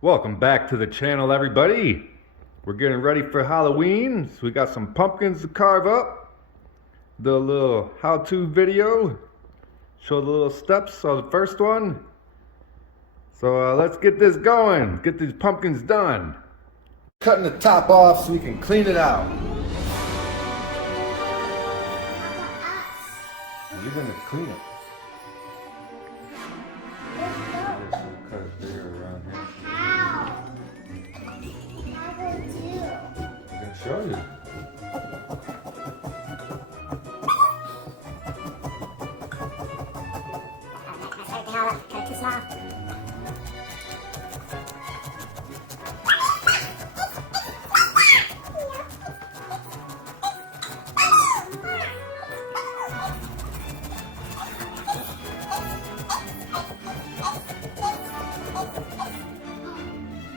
Welcome back to the channel, everybody. We're getting ready for Halloween, so we got some pumpkins to carve up. The little how-to video, show the little steps on the first one. So let's get this going, get these pumpkins done. Cutting the top off so we can clean it out. You're gonna clean it. Cut it bigger around here. How? How do I do? I'm gonna show you. Cut this off.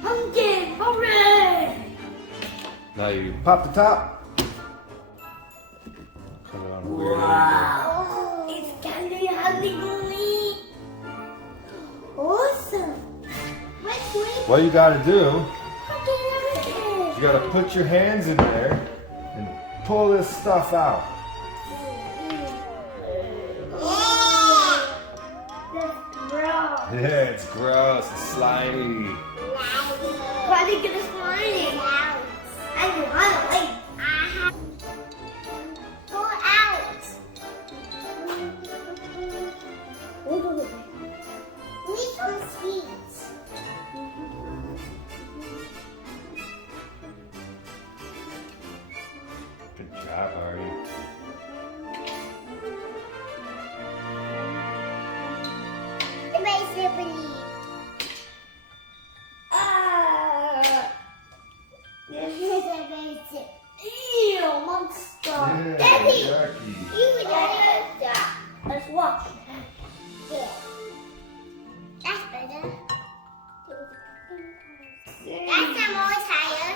Pumpkin, hooray! Now you pop the top. Put it on a weird angle. Wow! It's candy Halloween! Awesome! What you gotta do, Pumpkin! you gotta put your hands in there and pull this stuff out. That's gross. Yeah, it's gross, it's slimy. Why did you get a slimy? I want to wait. Go out. Need some sweets. Good job, Artie. Everybody's slippery. Ew, monster. Yeah, Daddy. yucky. You monster. Let's watch. Yeah. That's better. That's some more tire.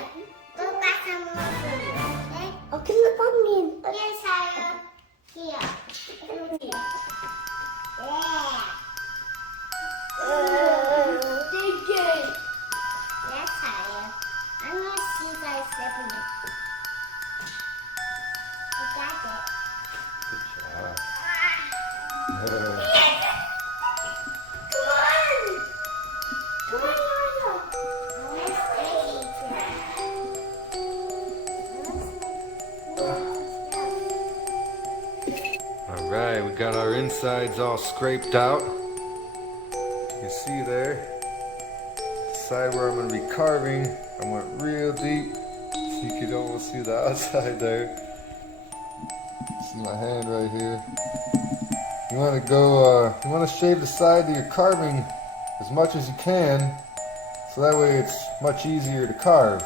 Go back some more for you. Okay? Okay, look on me. Here's tire. Here. Yeah. Stinky. That's tire. I'm gonna see if I step in it. I got it. Good job. Come on! Come on, Yaya. I want to stay. All right, we got our insides all scraped out. You can see there, the side where I'm gonna be carving, I went real deep, so you can almost see the outside there. See my hand right here. You want to go, you want to shave the side that you're carving as much as you can, so that way it's much easier to carve.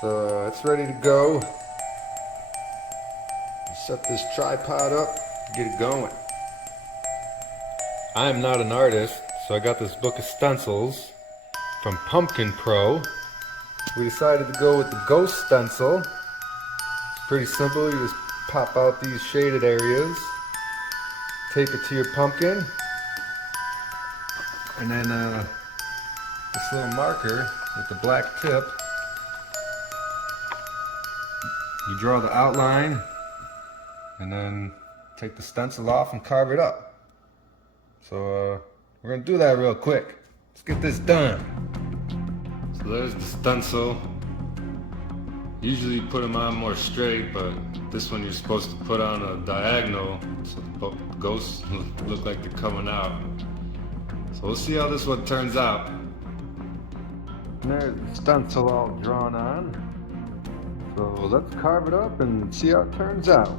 So it's ready to go. Set this tripod up, get it going. I'm not an artist, so I got this book of stencils from Pumpkin Pro. We decided to go with the ghost stencil. It's pretty simple, you just pop out these shaded areas, tape it to your pumpkin, and then this little marker with the black tip, you draw the outline, and then take the stencil off and carve it up. So we're gonna do that real quick. Let's get this done. So there's the stencil. Usually you put them on more straight, but this one you're supposed to put on a diagonal so the ghosts look like they're coming out. So we'll see how this one turns out. And there's the stencil all drawn on. So let's carve it up and see how it turns out.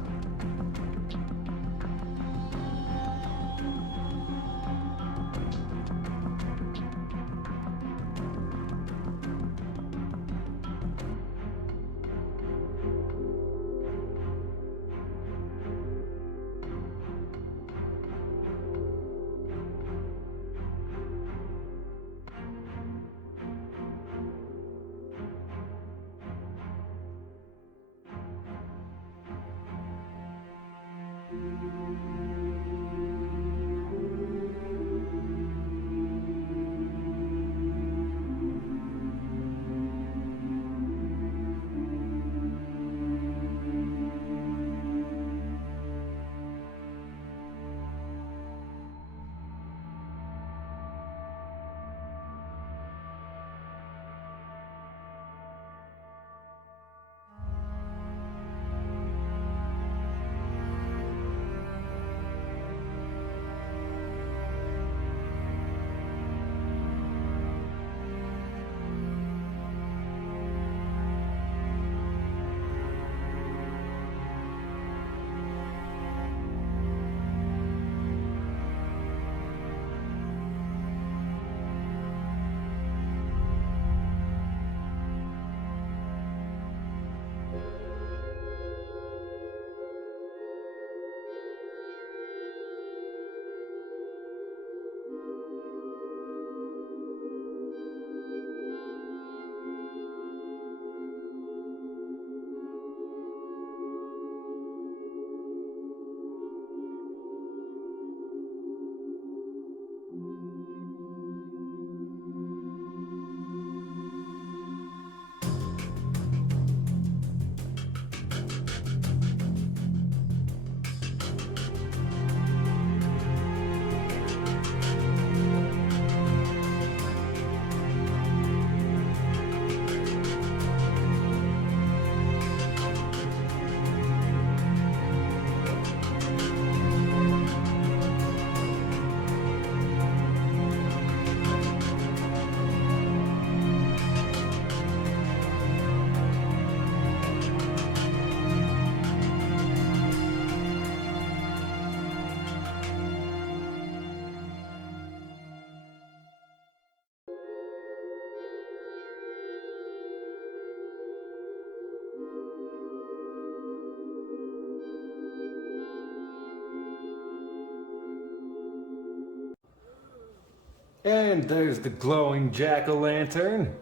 And there's the glowing jack-o'-lantern.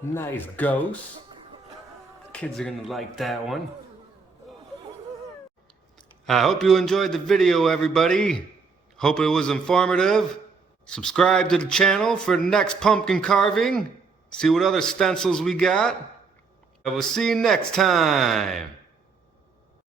Nice ghost. Kids are gonna like that one. I hope you enjoyed the video, everybody. Hope it was informative. Subscribe to the channel for the next pumpkin carving. See what other stencils we got. I will see you next time.